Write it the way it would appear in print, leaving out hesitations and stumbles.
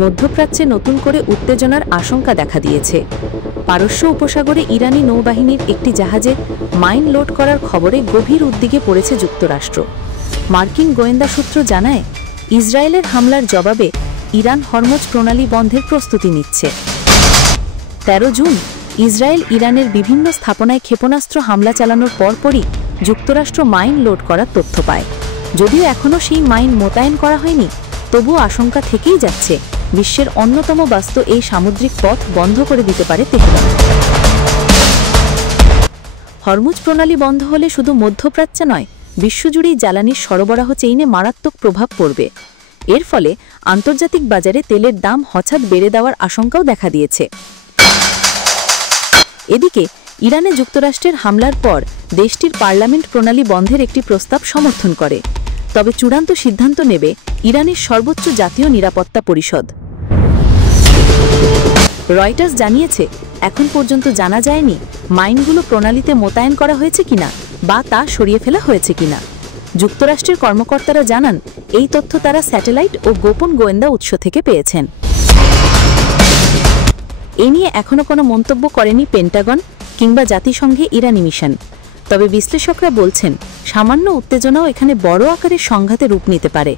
মধ্যপ্রাচ্যে নতুন করে উত্তেজনার আশঙ্কা দেখা দিয়েছে। পারস্য উপসাগরে ইরানি নৌবাহিনীর একটি জাহাজে মাইন লোড করার খবরে গভীর উদ্বেগে পড়েছে যুক্তরাষ্ট্র। মার্কিন গোয়েন্দা সূত্র জানায়, ইসরায়েলের হামলার জবাবে ইরান হরমুজ প্রণালী বন্ধের প্রস্তুতি নিচ্ছে। 13 জুন ইসরায়েল ইরানের বিভিন্ন স্থাপনায় ক্ষেপণাস্ত্র হামলা চালানোর পরপরই যুক্তরাষ্ট্র মাইন লোড করার তথ্য পায়। যদিও এখনও সেই মাইন মোতায়েন করা হয়নি, তবুও আশঙ্কা থেকেই যাচ্ছে বিশ্বের অন্যতম ব্যস্ত এই সামুদ্রিক পথ বন্ধ করে দিতে পারে তেহরান। হরমুজ প্রণালী বন্ধ হলে শুধু মধ্যপ্রাচ্যে নয়, বিশ্বজুড়েই জ্বালানির সরবরাহ চেইনে মারাত্মক প্রভাব পড়বে। এর ফলে আন্তর্জাতিক বাজারে তেলের দাম হঠাৎ বেড়ে দেওয়ার আশঙ্কাও দেখা দিয়েছে। এদিকে ইরানে যুক্তরাষ্ট্রের হামলার পর দেশটির পার্লামেন্ট প্রণালী বন্ধের একটি প্রস্তাব সমর্থন করে। তবে চূড়ান্ত সিদ্ধান্ত নেবে ইরানের সর্বোচ্চ জাতীয় নিরাপত্তা পরিষদ। রয়টার্স জানিয়েছে, এখন পর্যন্ত জানা যায়নি মাইনগুলো প্রণালীতে মোতায়েন করা হয়েছে কিনা বা তা সরিয়ে ফেলা হয়েছে কিনা। যুক্তরাষ্ট্রের কর্মকর্তারা জানান, এই তথ্য তারা স্যাটেলাইট ও গোপন গোয়েন্দা উৎস থেকে পেয়েছেন। এ নিয়ে এখনও কোনো মন্তব্য করেনি পেন্টাগন কিংবা জাতিসংঘে ইরানি মিশন। তবে বিশ্লেষকরা বলছেন, সামান্য উত্তেজনাও এখানে বড় আকারের সংঘাতে রূপ নিতে পারে।